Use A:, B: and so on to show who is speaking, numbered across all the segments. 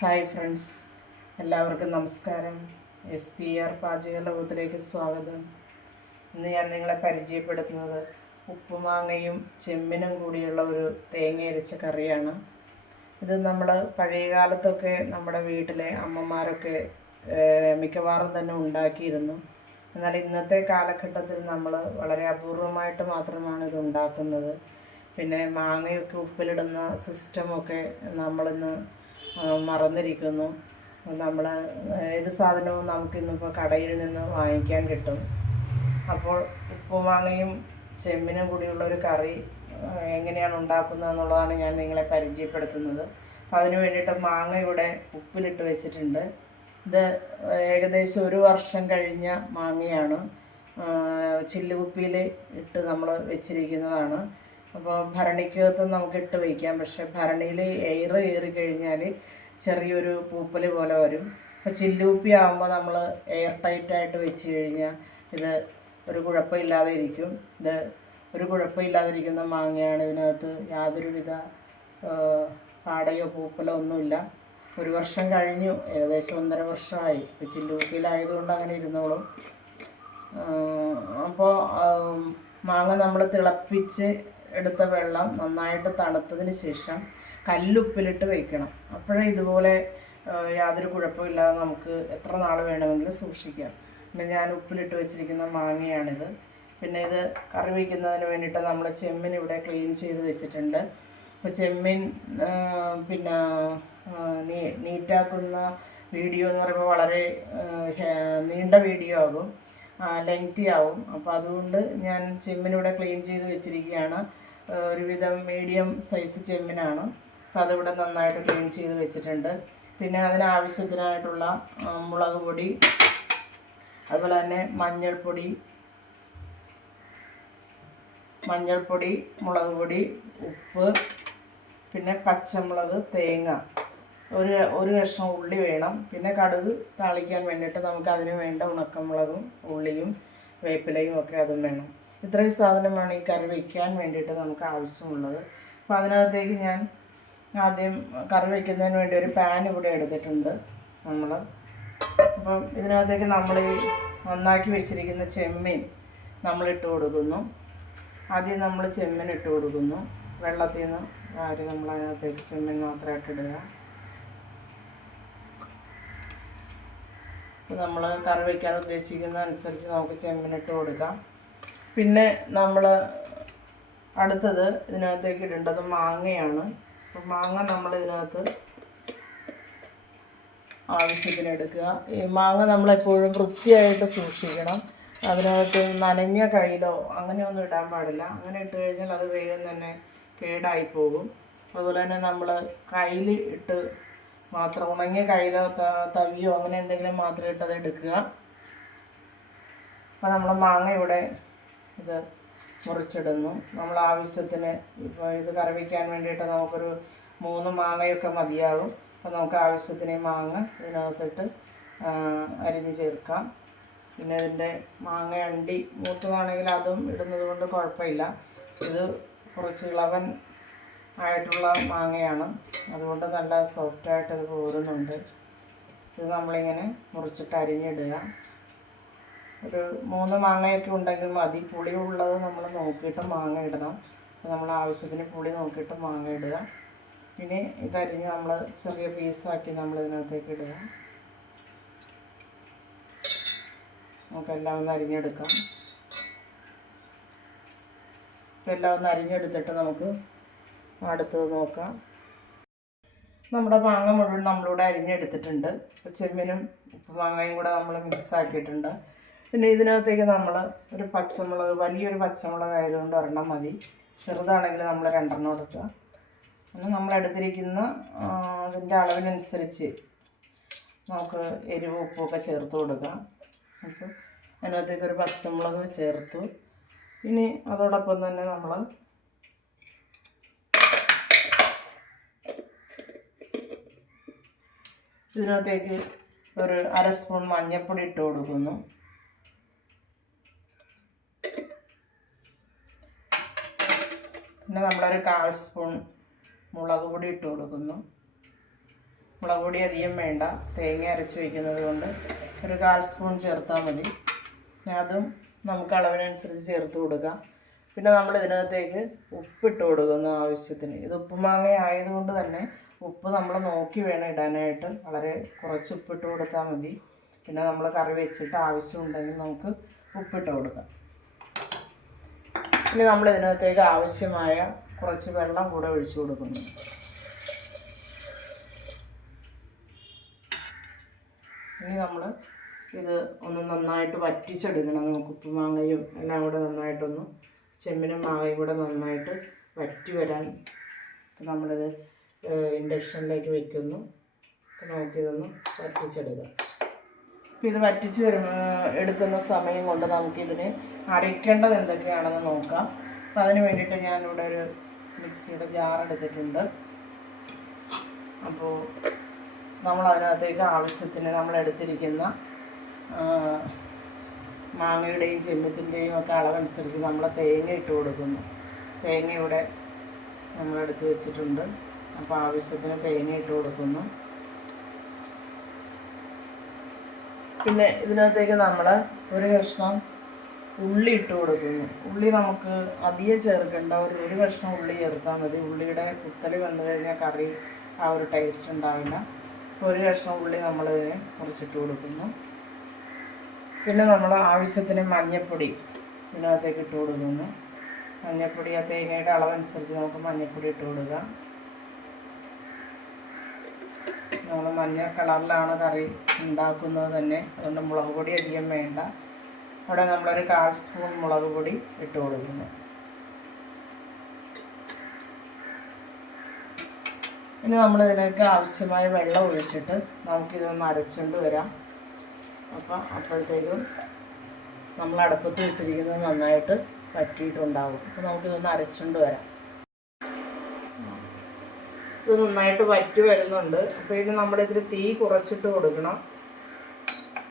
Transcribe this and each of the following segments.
A: Hi friends എല്ലാവർക്കും നമസ്കാരം. S P R പാചക ലോകത്തിലേക്ക് സ്വാഗതം. ഇന്ന് ഞാൻ നിങ്ങളെ പരിചയപ്പെടുത്തുന്നത് ഉപ്പുമാങ്ങയും ചെമ്മിനും കൂടിയുള്ള ഒരു തേങ്ങ അരച്ച കറിയാണ്. ഇത് നമ്മൾ പഴയ കാലത്തൊക്കെ നമ്മുടെ വീട്ടിലെ അമ്മമാരൊക്കെ മിക്കവാറും തന്നെ ഉണ്ടാക്കിയിരുന്നു. എന്നാൽ ഇന്നത്തെ കാലഘട്ടത്തിൽ നമ്മൾ വളരെ അപൂർവമായിട്ട് മാത്രമാണ് ഇത് ഉണ്ടാക്കുന്നത്. പിന്നെ മാങ്ങയൊക്കെ ഉപ്പിലിടുന്ന സിസ്റ്റമൊക്കെ നമ്മളിന്ന് മറന്നിരിക്കുന്നു. നമ്മൾ ഏത് സാധനവും നമുക്കിന്നിപ്പോൾ കടയിൽ നിന്ന് വാങ്ങിക്കാൻ കിട്ടും. അപ്പോൾ ഉപ്പുമാങ്ങയും ചെമ്മിനും കൂടിയുള്ള ഒരു കറി എങ്ങനെയാണ് ഉണ്ടാക്കുന്നത് എന്നുള്ളതാണ് ഞാൻ നിങ്ങളെ പരിചയപ്പെടുത്തുന്നത്. അപ്പോൾ അതിന് വേണ്ടിയിട്ട് മാങ്ങ ഇവിടെ ഉപ്പിലിട്ട് വെച്ചിട്ടുണ്ട്. ഇത് ഏകദേശം ഒരു വർഷം കഴിഞ്ഞ മാങ്ങയാണ്. ചില്ലുകുപ്പിയിൽ ഇട്ട് നമ്മൾ വെച്ചിരിക്കുന്നതാണ്. അപ്പോൾ ഭരണിക്കകത്ത് നമുക്ക് ഇട്ട് വയ്ക്കാം പക്ഷെ ഭരണിയിൽ എയർ കയറി കഴിഞ്ഞാൽ ചെറിയൊരു പൂപ്പൽ പോലെ വരും. അപ്പോൾ ചില്ലൂപ്പി ആകുമ്പോൾ നമ്മൾ എയർ ടൈറ്റായിട്ട് വെച്ച് കഴിഞ്ഞാൽ ഇത് ഒരു കുഴപ്പമില്ലാതെ ഇരിക്കും ഇത് ഒരു കുഴപ്പമില്ലാതിരിക്കുന്ന മാങ്ങയാണ് ഇതിനകത്ത് യാതൊരുവിധ പാടയോ പൂപ്പലോ ഒന്നുമില്ല. ഒരു വർഷം കഴിഞ്ഞു. ഏകദേശം ഒന്നര വർഷമായി. ഇപ്പോൾ ചില്ലൂപ്പിയിലായതുകൊണ്ട് അങ്ങനെ ഇരുന്നോളും. അപ്പോൾ മാങ്ങ നമ്മൾ തിളപ്പിച്ച് എടുത്ത വെള്ളം നന്നായിട്ട് തണുത്തതിന് ശേഷം കല്ലുപ്പിലിട്ട് വയ്ക്കണം അപ്പോഴേ ഇതുപോലെ യാതൊരു കുഴപ്പമില്ലാതെ നമുക്ക് എത്ര നാൾ വേണമെങ്കിലും സൂക്ഷിക്കാം. പിന്നെ ഞാൻ ഉപ്പിലിട്ട് വെച്ചിരിക്കുന്ന മാങ്ങയാണിത്. പിന്നെ ഇത് കറി വയ്ക്കുന്നതിന് വേണ്ടിയിട്ട് നമ്മൾ ചെമ്മീൻ ഇവിടെ ക്ലീൻ ചെയ്ത് വെച്ചിട്ടുണ്ട്. അപ്പോൾ ചെമ്മീൻ പിന്നെ നീറ്റാക്കുന്ന വീഡിയോ എന്ന് പറയുമ്പോൾ വളരെ നീണ്ട വീഡിയോ ആകും. ലെങ്തി ആവും. അപ്പോൾ അതുകൊണ്ട് ഞാൻ ചെമ്മിനിവിടെ ക്ലീൻ ചെയ്ത് വെച്ചിരിക്കുകയാണ്. ഒരുവിധം മീഡിയം സൈസ് ചെമ്മിനാണ്. അപ്പോൾ അതിവിടെ നന്നായിട്ട് ക്ലീൻ ചെയ്ത് വെച്ചിട്ടുണ്ട്. പിന്നെ അതിനാവശ്യത്തിനായിട്ടുള്ള മുളക് പൊടി അതുപോലെ തന്നെ മഞ്ഞൾപ്പൊടി മഞ്ഞൾപ്പൊടി മുളക് പൊടി ഉപ്പ് പിന്നെ പച്ചമുളക് തേങ്ങ. ഒരു ഒരു കഷ്ണം ഉള്ളി വേണം. പിന്നെ കടുക് താളിക്കാൻ വേണ്ടിയിട്ട് നമുക്ക് അതിന് വേണ്ട ഉണക്കമുളകും ഉള്ളിയും വേപ്പിലയും ഒക്കെ അതും വേണം. ഇത്രയും സാധനമാണ് ഈ കറി വയ്ക്കാൻ വേണ്ടിയിട്ട് നമുക്ക് ആവശ്യമുള്ളത്. അപ്പോൾ അതിനകത്തേക്ക് ഞാൻ ആദ്യം കറി വയ്ക്കുന്നതിന് വേണ്ടി ഒരു പാൻ ഇവിടെ എടുത്തിട്ടുണ്ട് നമ്മൾ അപ്പം ഇതിനകത്തേക്ക് നമ്മൾ ഈ നന്നാക്കി വെച്ചിരിക്കുന്ന ചെമ്മീൻ നമ്മളിട്ട് കൊടുക്കുന്നു. ആദ്യം നമ്മൾ ചെമ്മീൻ ഇട്ട് കൊടുക്കുന്നു. വെള്ളത്തിൽ നിന്ന് കാര്യം നമ്മൾ അതിനകത്തേക്ക് ചെമ്മീൻ മാത്രമായിട്ട് ഇടുക. നമ്മൾ കറി വയ്ക്കാൻ ഉദ്ദേശിക്കുന്ന അനുസരിച്ച് നമുക്ക് ചെമ്മീൻ ഇട്ട് കൊടുക്കാം. പിന്നെ നമ്മൾ അടുത്തത് ഇതിനകത്തേക്ക് ഇടേണ്ടത് മാങ്ങയാണ്. അപ്പം മാങ്ങ നമ്മൾ ഇതിനകത്ത് ആവശ്യത്തിന് എടുക്കുക. ഈ മാങ്ങ നമ്മളെപ്പോഴും വൃത്തിയായിട്ട് സൂക്ഷിക്കണം. അതിനകത്ത് നനഞ്ഞ കയ്യിലോ അങ്ങനെയൊന്നും ഇടാൻ പാടില്ല. അങ്ങനെ ഇട്ട് കഴിഞ്ഞാൽ അത് വേഗം തന്നെ കേടായി പോകും. അതുപോലെ തന്നെ നമ്മൾ കയ്യിൽ ഇട്ട് മാത്രം ഉണങ്ങിയ കയ്യിലോ തവിയോ അങ്ങനെ എന്തെങ്കിലും മാത്രം അത് എടുക്കുക. അപ്പോൾ നമ്മൾ മാങ്ങ ഇവിടെ ഇത് മുറിച്ചിടുന്നു. നമ്മൾ ആവശ്യത്തിന് ഇപ്പോൾ ഇത് കറിവയ്ക്കാൻ വേണ്ടിയിട്ട് നമുക്കൊരു മൂന്ന് മാങ്ങയൊക്കെ മതിയാകും അപ്പോൾ നമുക്ക് ആവശ്യത്തിന് മാങ്ങ ഇതിനകത്തിട്ട് അരിഞ്ഞ് ചേർക്കാം. പിന്നെ ഇതിന്റെ മാങ്ങ അണ്ടി മൂത്തതാണെങ്കിൽ അതും ഇടുന്നത് കൊണ്ട് കുഴപ്പമില്ല. ഇത് കുറച്ച് ഇളവൻ ആയിട്ടുള്ള മാങ്ങയാണ്. അതുകൊണ്ട് നല്ല സോഫ്റ്റായിട്ട് ഇത് പോരുന്നുണ്ട് ഇത് നമ്മളിങ്ങനെ മുറിച്ചിട്ട് അരിഞ്ഞിടുക. ഒരു മൂന്ന് മാങ്ങയൊക്കെ ഉണ്ടെങ്കിൽ മതി. പുളി ഉള്ളത് നമ്മൾ നോക്കിയിട്ട് മാങ്ങ ഇടണം. നമ്മൾ ആവശ്യത്തിന് പുളി നോക്കിയിട്ട് മാങ്ങ ഇടുക. ഇനി ഇതരിഞ്ഞ് നമ്മൾ ചെറിയ പീസാക്കി നമ്മൾ ഇതിനകത്തേക്ക് ഇടുക. നമുക്കെല്ലാം ഒന്ന് അരിഞ്ഞെടുക്കാം. ഇപ്പം എല്ലാം ഒന്ന് അരിഞ്ഞെടുത്തിട്ട് നമുക്ക് അടുത്തത് നോക്കാം. നമ്മുടെ മാങ്ങ മുഴുവൻ നമ്മളിവിടെ അരിഞ്ഞെടുത്തിട്ടുണ്ട്. ചെമ്മീനും മാങ്ങയും കൂടെ നമ്മൾ മിക്സ് ആക്കിയിട്ടുണ്ട് പിന്നെ ഇതിനകത്തേക്ക് നമ്മൾ ഒരു പച്ചമുളക് വലിയൊരു പച്ചമുളക് ആയതുകൊണ്ട് ഒരെണ്ണം മതി. ചെറുതാണെങ്കിൽ നമ്മൾ രണ്ടെണ്ണം എടുക്കുക. പിന്നെ നമ്മളെടുത്തിരിക്കുന്ന അതിന്റെ അളവിനനുസരിച്ച് നമുക്ക് എരിവ് ഉപ്പൊക്കെ ചേർത്ത് കൊടുക്കാം. അപ്പോൾ അതിനകത്തേക്ക് ഒരു പച്ചമുളക് ചേർത്തു. ഇനി അതോടൊപ്പം തന്നെ നമ്മൾ ഇതിനകത്തേക്ക് ഒരു അര സ്പൂൺ മഞ്ഞൾപ്പൊടി ഇട്ട് കൊടുക്കുന്നു. പിന്നെ നമ്മളൊരു കാൽ സ്പൂൺ മുളക് പൊടി ഇട്ട് കൊടുക്കുന്നു. മുളക് പൊടി അധികം വേണ്ട. തേങ്ങ അരച്ച് വയ്ക്കുന്നത് കൊണ്ട് ഒരു കാൽ സ്പൂൺ ചേർത്താൽ മതി. അതും നമുക്ക് അളവിനനുസരിച്ച് ചേർത്ത് കൊടുക്കാം. പിന്നെ നമ്മൾ ഇതിനകത്തേക്ക് ഉപ്പിട്ട് കൊടുക്കുന്ന ആവശ്യത്തിന്. ഇത് ഉപ്പുമാങ്ങ ആയതുകൊണ്ട് തന്നെ ഉപ്പ് നമ്മൾ നോക്കി വേണം ഇടാനായിട്ട്. വളരെ കുറച്ച് ഉപ്പിട്ട് കൊടുത്താൽ മതി. പിന്നെ നമ്മൾ കറി വെച്ചിട്ട് ആവശ്യമുണ്ടെങ്കിൽ നമുക്ക് ഉപ്പിട്ട് കൊടുക്കാം. ഇനി നമ്മൾ ഇതിനകത്തേക്ക് ആവശ്യമായ കുറച്ച് വെള്ളം കൂടെ ഒഴിച്ചു കൊടുക്കുന്നു. ഇനി നമ്മൾ ഇത് ഒന്ന് നന്നായിട്ട് വറ്റിച്ചെടുക്കണം. നമുക്ക് ഉപ്പുമാങ്ങയും എല്ലാം കൂടെ നന്നായിട്ടൊന്ന് ചെമ്മിനും മാങ്ങയും കൂടെ നന്നായിട്ട് വറ്റി വരാൻ. നമ്മളിത് ഇൻഡക്ഷനിലേക്ക് വെക്കുന്നു. നോക്കിയതൊന്ന് വറ്റിച്ചെടുക്കാം അപ്പോൾ ഇത് വറ്റിച്ച് എടുക്കുന്ന സമയം കൊണ്ട് നമുക്കിതിന് അരയ്ക്കേണ്ടത് എന്തൊക്കെയാണെന്ന് നോക്കാം. അപ്പോൾ അതിന് വേണ്ടിയിട്ട് ഞാനിവിടെ ഒരു മിക്സിയുടെ ജാർ എടുത്തിട്ടുണ്ട്. അപ്പോൾ നമ്മൾ അതിനകത്തേക്ക് ആവശ്യത്തിന് നമ്മൾ എടുത്തിരിക്കുന്ന മാങ്ങയുടെയും ചെമ്മത്തിന്റെയും ഒക്കെ അളവനുസരിച്ച് നമ്മൾ തേങ്ങ ഇട്ട് കൊടുക്കുന്നു. തേങ്ങ ഇവിടെ നമ്മൾ എടുത്ത് വെച്ചിട്ടുണ്ട്. അപ്പോൾ ആവശ്യത്തിന് തേങ്ങ ഇട്ട് കൊടുക്കുന്നു. പിന്നെ ഇതിനകത്തേക്ക് നമ്മൾ ഒരു കഷ്ണം ഉള്ളി ഇട്ട് കൊടുക്കുന്നു. ഉള്ളി നമുക്ക് അധികം ചേർക്കേണ്ട ഒരു ഒരു കഷ്ണം ഉള്ളി ചേർത്താൽ മതി. ഉള്ളിയുടെ കുത്തലി വന്നു കഴിഞ്ഞാൽ കറി ആ ഒരു ടേസ്റ്റ് ഉണ്ടാവില്ല. ഒരു കഷ്ണം ഉള്ളി നമ്മളിതിന് കുറച്ചിട്ട് കൊടുക്കുന്നു. പിന്നെ നമ്മൾ ആവശ്യത്തിന് മഞ്ഞൾപ്പൊടി ഇതിനകത്തേക്ക് ഇട്ട് കൊടുക്കുന്നു. മഞ്ഞൾപ്പൊടി ആ തേങ്ങയുടെ അളവനുസരിച്ച് നമുക്ക് മഞ്ഞൾപ്പൊടി ഇട്ട് കൊടുക്കാം. നമ്മൾ മഞ്ഞ കളറിലാണ് കറി ഉണ്ടാക്കുന്നത് തന്നെ. അതുകൊണ്ട് മുളക് പൊടി അധികം വേണ്ട. അവിടെ നമ്മളൊരു കാൽ സ്പൂൺ മുളക് പൊടി ഇട്ട് കൊടുക്കുന്നു. ഇനി നമ്മൾ ഇതിലേക്ക് ആവശ്യമായ വെള്ളം ഒഴിച്ചിട്ട് നമുക്കിതൊന്ന് അരച്ചുകൊണ്ട് വരാം. അപ്പം അപ്പോഴത്തേക്കും നമ്മൾ അടുപ്പത്ത് വെച്ചിരിക്കുന്നത് നന്നായിട്ട് പറ്റിയിട്ടുണ്ടാവും അപ്പോൾ നമുക്കിതൊന്ന് അരച്ചുകൊണ്ട് വരാം. ഇത് നന്നായിട്ട് വറ്റി വരുന്നുണ്ട്. അപ്പോൾ ഇനി നമ്മളിതിൽ തീ കുറച്ചിട്ട് കൊടുക്കണം.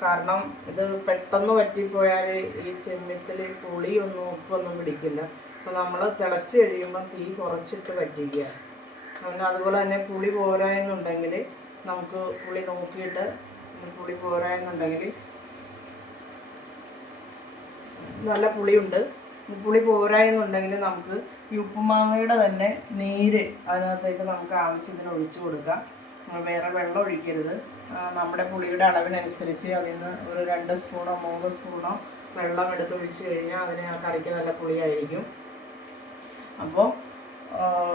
A: കാരണം ഇത് പെട്ടെന്ന് വറ്റിപ്പോയാൽ ഈ ചെമ്മിത്തിൽ പുളിയൊന്നും ഉപ്പൊന്നും പിടിക്കില്ല. അപ്പോൾ നമ്മൾ തിളച്ച് കഴിയുമ്പോൾ തീ കുറച്ചിട്ട് വറ്റിക്കുക. അങ്ങനെ അതുപോലെ തന്നെ പുളി പോരായെന്നുണ്ടെങ്കിൽ നമുക്ക് പുളി നോക്കിയിട്ട് പുളി പോരായെന്നുണ്ടെങ്കിൽ നല്ല പുളിയുണ്ട്. പുളി പോരായെന്നുണ്ടെങ്കിൽ നമുക്ക് ഈ ഉപ്പുമാങ്ങയുടെ തന്നെ നീര് അതിനകത്തേക്ക് നമുക്ക് ആവശ്യത്തിന് ഒഴിച്ചു കൊടുക്കാം. വേറെ വെള്ളം ഒഴിക്കരുത്. നമ്മുടെ പുളിയുടെ അളവിനനുസരിച്ച് അതിൽ നിന്ന് ഒരു രണ്ട് സ്പൂണോ മൂന്ന് സ്പൂണോ വെള്ളം എടുത്ത് ഒഴിച്ച് കഴിഞ്ഞാൽ അതിന് ആ കറിക്ക് നല്ല പുളിയായിരിക്കും. അപ്പോൾ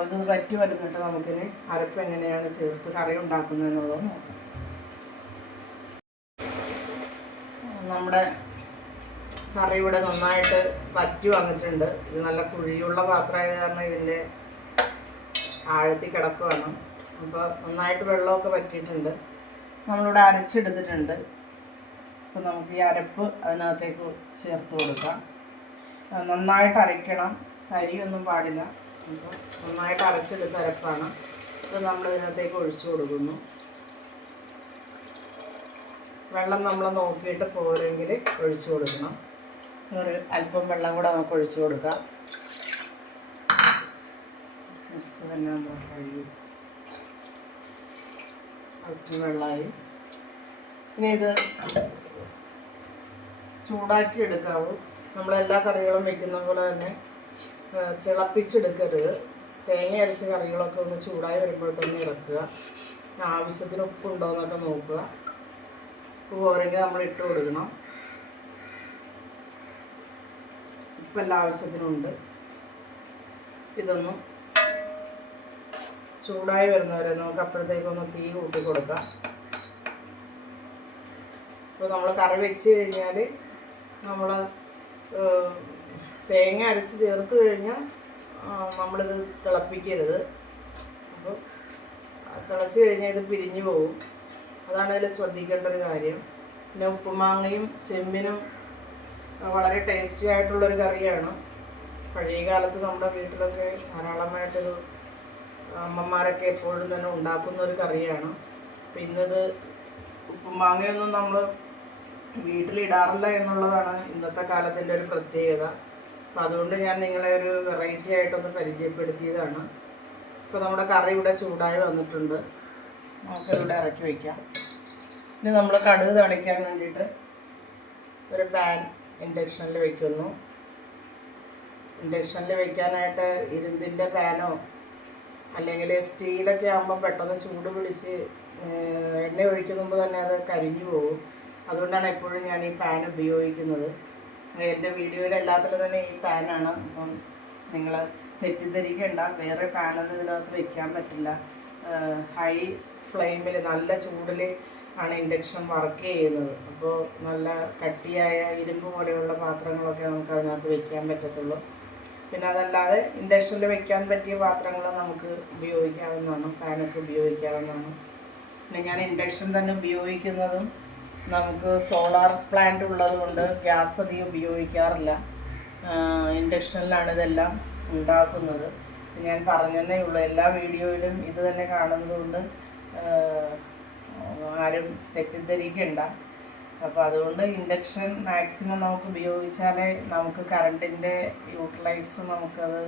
A: ഇത് വറ്റി വരുന്നിട്ട് നമുക്കിനി അരപ്പ് എങ്ങനെയാണ് ചേർത്ത് കറി ഉണ്ടാക്കുന്നതെന്നുള്ളത് നമ്മുടെ കറി ഇവിടെ നന്നായിട്ട് വറ്റി വന്നിട്ടുണ്ട്. ഇത് നല്ല കുഴിയുള്ള പാത്രമായത് കാരണം ഇതിന്റെ ആഴത്തിൽ കിടക്കുകയാണ് അപ്പോൾ നന്നായിട്ട് വെള്ളമൊക്കെ വറ്റിയിട്ടുണ്ട്. നമ്മളിവിടെ അരച്ചെടുത്തിട്ടുണ്ട്. അപ്പോൾ നമുക്ക് ഈ അരപ്പ് അതിനകത്തേക്ക് ചേർത്ത് കൊടുക്കാം. നന്നായിട്ട് അരയ്ക്കണം. തരിയൊന്നും പാടില്ല. അപ്പോൾ നന്നായിട്ട് അരച്ചെടുത്ത അരപ്പാണ്. ഇത് നമ്മൾ ഇതിനകത്തേക്ക് ഒഴിച്ചു കൊടുക്കുന്നു. വെള്ളം നമ്മൾ നോക്കിയിട്ട് പോരെങ്കിൽ ഒഴിച്ചു കൊടുക്കണം. ഒരു അല്പം വെള്ളം കൂടെ നമുക്ക് ഒഴിച്ചു കൊടുക്കാം. മിക്സ് തന്നെ ആവശ്യത്തിന് വെള്ളമായി ഇനി ഇത് ചൂടാക്കി എടുക്കാവൂ. നമ്മളെല്ലാ കറികളും വെക്കുന്ന പോലെ തന്നെ തിളപ്പിച്ചെടുക്കരുത്. തേങ്ങ അരച്ച കറികളൊക്കെ ഒന്ന് ചൂടായി വരുമ്പോൾ തന്നെ ഇറക്കുക. ആവശ്യത്തിന് ഉപ്പുണ്ടോ എന്നൊക്കെ നോക്കുക. ഉപ്പ് പോരെങ്കിൽ നമ്മൾ ഇട്ട് കൊടുക്കണം. ഉപ്പെല്ലാം ആവശ്യത്തിനുണ്ട് ഇതൊന്നും ചൂടായി വരുന്നവരെ നമുക്ക് അപ്പോഴത്തേക്കൊന്ന് തീ കൂട്ടി കൊടുക്കാം. ഇപ്പോൾ നമ്മൾ കറി വെച്ച് കഴിഞ്ഞാൽ നമ്മൾ തേങ്ങ അരച്ച് ചേർത്ത് കഴിഞ്ഞാൽ നമ്മളിത് തിളപ്പിക്കരുത്. അപ്പോൾ തിളച്ച് കഴിഞ്ഞാൽ ഇത് പിരിഞ്ഞു പോകും. അതാണ് ഇതിൽ ശ്രദ്ധിക്കേണ്ട ഒരു കാര്യം. പിന്നെ ഉപ്പുമാങ്ങയും ചെമ്മിനും വളരെ ടേസ്റ്റി ആയിട്ടുള്ളൊരു കറിയാണ്. പഴയ കാലത്ത് നമ്മുടെ വീട്ടിലൊക്കെ ധാരാളമായിട്ടൊരു അമ്മമാരൊക്കെ എപ്പോഴും തന്നെ ഉണ്ടാക്കുന്ന ഒരു കറിയാണ്. അപ്പം ഇന്നത് ഉപ്പുമാങ്ങയൊന്നും നമ്മൾ വീട്ടിലിടാറില്ല എന്നുള്ളതാണ് ഇന്നത്തെ കാലത്തിന്റെ ഒരു പ്രത്യേകത. അപ്പം അതുകൊണ്ട് ഞാൻ നിങ്ങളെ ഒരു വെറൈറ്റി ആയിട്ടൊന്ന് പരിചയപ്പെടുത്തിയതാണ്. ഇപ്പോൾ നമ്മുടെ കറി ഇവിടെ ചൂടായി വന്നിട്ടുണ്ട്. നമുക്ക് ഇവിടെ ഇറക്കി വയ്ക്കാം ഇനി നമ്മൾ കടുക് തളിക്കാൻ വേണ്ടിയിട്ട് ഒരു പാൻ ഇൻഡക്ഷനിൽ വെക്കുന്നു. ഇൻഡക്ഷനിൽ വെക്കാനായിട്ട് ഇരുമ്പിന്റെ പാനോ അല്ലെങ്കിൽ സ്റ്റീലൊക്കെ ആകുമ്പോൾ പെട്ടെന്ന് ചൂട് പിടിച്ച് എണ്ണ എണ്ണ മുമ്പ് തന്നെ അത് കരിഞ്ഞു പോകും. അതുകൊണ്ടാണ് എപ്പോഴും ഞാൻ ഈ പാൻ ഉപയോഗിക്കുന്നത്. എന്റെ വീഡിയോയിൽ എല്ലാത്തിലും തന്നെ ഈ പാനാണ് അപ്പം നിങ്ങൾ തെറ്റിദ്ധരിക്കേണ്ട. വേറെ പാനൊന്നും ഇതിനകത്ത് വയ്ക്കാൻ പറ്റില്ല. ഹൈ ഫ്ലെയിമിൽ നല്ല ചൂടിൽ ആണ് ഇൻഡക്ഷൻ വർക്ക് ചെയ്യുന്നത്. അപ്പോൾ നല്ല കട്ടിയായ ഇരുമ്പ് പോലെയുള്ള പാത്രങ്ങളൊക്കെ നമുക്ക് അതിനകത്ത് വെക്കാൻ പറ്റത്തുള്ളൂ. പിന്നെ അതല്ലാതെ ഇൻഡക്ഷനിൽ വെക്കാൻ പറ്റിയ പാത്രങ്ങൾ നമുക്ക് ഉപയോഗിക്കാവുന്നതാണ് ഫാനൊക്കെ ഉപയോഗിക്കാവുന്നതാണ്. പിന്നെ ഞാൻ ഇൻഡക്ഷൻ തന്നെ ഉപയോഗിക്കുന്നതും നമുക്ക് സോളാർ പ്ലാന്റ് ഉള്ളതുകൊണ്ട് ഗ്യാസ് അധികം ഉപയോഗിക്കാറില്ല. ഇൻഡക്ഷനിലാണ് ഇതെല്ലാം ഉണ്ടാക്കുന്നത്. ഞാൻ പറഞ്ഞതേ ഉള്ളൂ. എല്ലാ വീഡിയോയിലും ഇത് തന്നെ കാണുന്നതുകൊണ്ട് ആരും തെറ്റിദ്ധരിക്കണ്ട. അപ്പോൾ അതുകൊണ്ട് ഇൻഡക്ഷൻ മാക്സിമം നമുക്ക് ഉപയോഗിച്ചാലേ നമുക്ക് കറണ്ടിന്റെ യൂട്ടിലൈസ് നമുക്കത്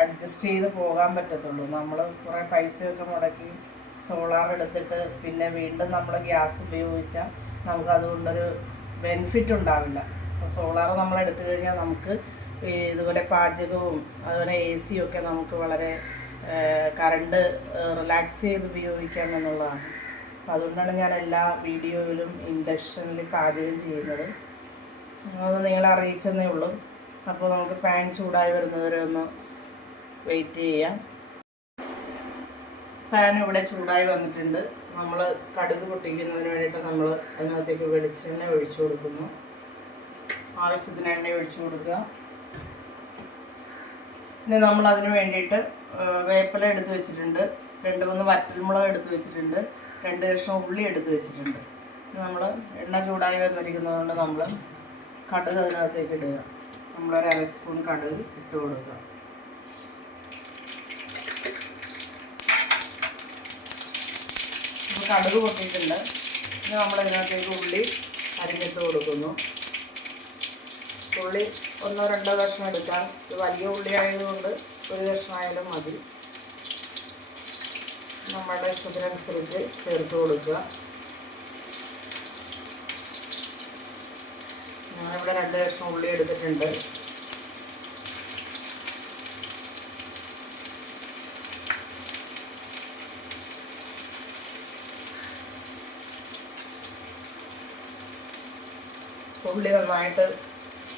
A: അഡ്ജസ്റ്റ് ചെയ്ത് പോകാൻ പറ്റത്തുള്ളൂ. നമ്മൾ കുറേ പൈസയൊക്കെ മുടക്കി സോളാർ എടുത്തിട്ട് പിന്നെ വീണ്ടും നമ്മൾ ഗ്യാസ് ഉപയോഗിച്ചാൽ നമുക്ക് അതുകൊണ്ടൊരു ബെനിഫിറ്റ് ഉണ്ടാവില്ല. അപ്പോൾ സോളാർ നമ്മൾ എടുത്തു കഴിഞ്ഞാൽ നമുക്ക് ഇതുപോലെ പാചകവും അതുപോലെ എ സിയും ഒക്കെ നമുക്ക് വളരെ കറണ്ട് റിലാക്സ് ചെയ്ത് ഉപയോഗിക്കാം എന്നുള്ളതാണ്. അതുകൊണ്ടാണ് ഞാൻ എല്ലാ വീഡിയോയിലും ഇൻഡക്ഷനിൽ പാചകം ചെയ്യുന്നത്. അത് നിങ്ങളെ അറിയിച്ചെന്നേ ഉള്ളൂ. അപ്പോൾ നമുക്ക് പാൻ ചൂടായി വരുന്നവരെ ഒന്ന് വെയിറ്റ് ചെയ്യാം. പാൻ ഇവിടെ ചൂടായി വന്നിട്ടുണ്ട്. നമ്മൾ കടുക് പൊട്ടിക്കുന്നതിന് വേണ്ടിയിട്ട് നമ്മൾ അതിനകത്തേക്ക് വെളിച്ചെണ്ണ ഒഴിച്ചു കൊടുക്കുന്നു. ആവശ്യത്തിന് എണ്ണ ഒഴിച്ചു കൊടുക്കുക. ഇനി നമ്മൾ അതിന് വേണ്ടിയിട്ട് വേപ്പില എടുത്ത് വെച്ചിട്ടുണ്ട്. രണ്ട് മൂന്ന് വറ്റൽമുളക് എടുത്ത് വെച്ചിട്ടുണ്ട്. രണ്ട് കഷ്ണം ഉള്ളി എടുത്ത് വെച്ചിട്ടുണ്ട്. നമ്മൾ എണ്ണ ചൂടായി വന്നിരിക്കുന്നതുകൊണ്ട് നമ്മൾ കടുക് അതിനകത്തേക്ക് ഇടുക. നമ്മളൊരു അര സ്പൂൺ കടുക് ഇട്ട് കൊടുക്കുക. കടുക് പൊട്ടിയിട്ടുണ്ട്. നമ്മൾ ഇതിനകത്തേക്ക് ഉള്ളി അരിഞ്ഞിട്ട് കൊടുക്കുന്നു. ഉള്ളി ഒന്നോ രണ്ടോ കഷ്ണം എടുക്കാം. വലിയ ഉള്ളി ആയതുകൊണ്ട് ഒരു കഷ്ണം ആയാലും മതി. നമ്മുടെ ഇഷ്ടത്തിനനുസരിച്ച് ചേർത്ത് കൊടുക്കുക. ഞാനിവിടെ രണ്ട് കഷ്ണം ഉള്ളി എടുത്തിട്ടുണ്ട്. ഉള്ളി നന്നായിട്ട്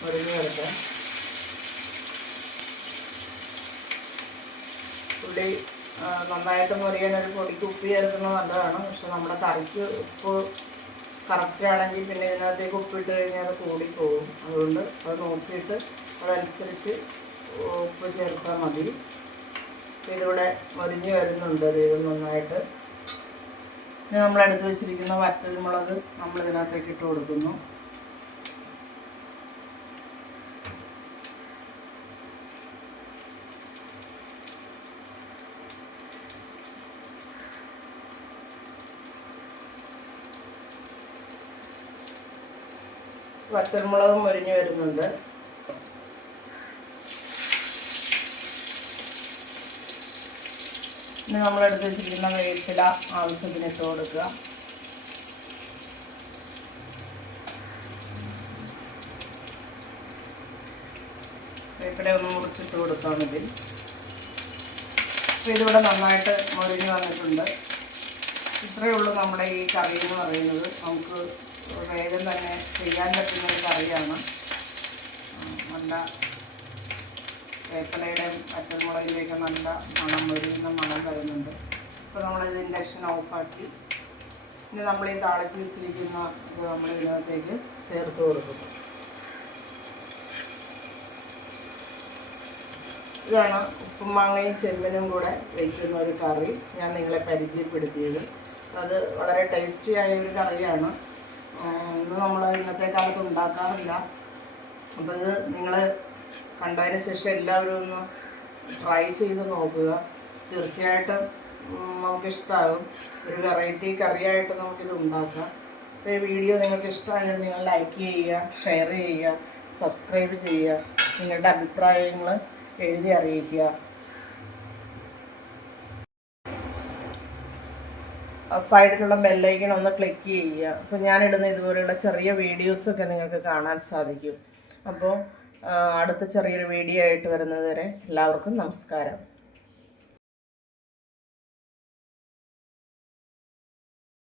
A: മുരിഞ്ഞ് കിടക്കാം ഉള്ളി നന്നായിട്ട് മുറിയാൻ ഒരു പൊടിക്ക് ഉപ്പ് ചേർക്കുന്നത് നല്ലതാണ്. പക്ഷെ നമ്മുടെ കറിക്ക് ഉപ്പ് കറക്റ്റ് ആണെങ്കിൽ പിന്നെ ഇതിനകത്തേക്ക് ഉപ്പിട്ട് കഴിഞ്ഞാൽ അത് കൂടിപ്പോകും. അതുകൊണ്ട് അത് നോക്കിയിട്ട് അതനുസരിച്ച് ഉപ്പ് ചേർത്താൽ മതി. ഇതിവിടെ മുരിഞ്ഞ് വരുന്നുണ്ട്. ഇത് നന്നായിട്ട്. ഇനി നമ്മളെടുത്ത് വെച്ചിരിക്കുന്ന വറ്റൽമുളക് നമ്മൾ ഇതിനകത്തേക്ക് ഇട്ട് കൊടുക്കുന്നു. വറ്റൽമുളകും മുരിഞ്ഞ് വരുന്നുണ്ട്. ഇനി നമ്മളെടുത്ത് വെച്ചിരിക്കുന്ന വേപ്പില ആവശ്യത്തിന് ഇട്ട് കൊടുക്കുക. വേപ്പില ഒന്ന് മുറിച്ചിട്ട് കൊടുക്കാം ഇതിൽ. അപ്പോൾ ഇതിവിടെ നന്നായിട്ട് മുരിഞ്ഞ് വന്നിട്ടുണ്ട്. ഇത്രയേ ഉള്ളൂ നമ്മുടെ ഈ കറി എന്ന് പറയുന്നത്. നമുക്ക് വേഗം തന്നെ ചെയ്യാൻ പറ്റുന്ന ഒരു കറിയാണ്. നല്ല വേപ്പലയുടെയും പച്ചമുളകിന്റെയൊക്കെ നല്ല മണം വരുന്ന മണം വരുന്നുണ്ട്. ഇപ്പോൾ നമ്മളിത് ഇൻഡക്ഷൻ ഓഫാക്കി ഇനി നമ്മൾ ഈ താളിച്ച് വെച്ചിരിക്കുന്ന ഇത് നമ്മൾ ഇതിനകത്തേക്ക് ചേർത്ത് കൊടുക്കും. ഇതാണ് ഉപ്പും മാങ്ങയും ചെമ്മനും കൂടെ വയ്ക്കുന്ന ഒരു കറി. ഞാൻ നിങ്ങളെ പരിചയപ്പെടുത്തിയത്. അത് വളരെ ടേസ്റ്റി ആയ ഒരു കറിയാണ്. ഇത് നമ്മൾ ഇന്നത്തെ കാലത്ത് ഉണ്ടാക്കാറില്ല. അപ്പോൾ ഇത് നിങ്ങൾ കണ്ടതിന് ശേഷം എല്ലാവരും ഒന്ന് ട്രൈ ചെയ്ത് നോക്കുക. തീർച്ചയായിട്ടും നമുക്കിഷ്ടമാകും ഒരു വെറൈറ്റി കറിയായിട്ട് നമുക്കിത് ഉണ്ടാക്കാം. അപ്പോൾ ഈ വീഡിയോ നിങ്ങൾക്ക് ഇഷ്ടമായാലും നിങ്ങൾ ലൈക്ക് ചെയ്യുക ഷെയർ ചെയ്യുക സബ്സ്ക്രൈബ് ചെയ്യുക. നിങ്ങളുടെ അഭിപ്രായങ്ങൾ എഴുതി അറിയിക്കുക. സൈഡിലുള്ള ബെല്ലൈക്കൺ ഒന്ന് ക്ലിക്ക് ചെയ്യുക. അപ്പോൾ ഞാനിടുന്ന ഇതുപോലെയുള്ള ചെറിയ വീഡിയോസൊക്കെ നിങ്ങൾക്ക് കാണാൻ സാധിക്കും. അപ്പോൾ അടുത്ത ചെറിയൊരു വീഡിയോ ആയിട്ട് വരുന്നത് വരെ എല്ലാവർക്കും നമസ്കാരം.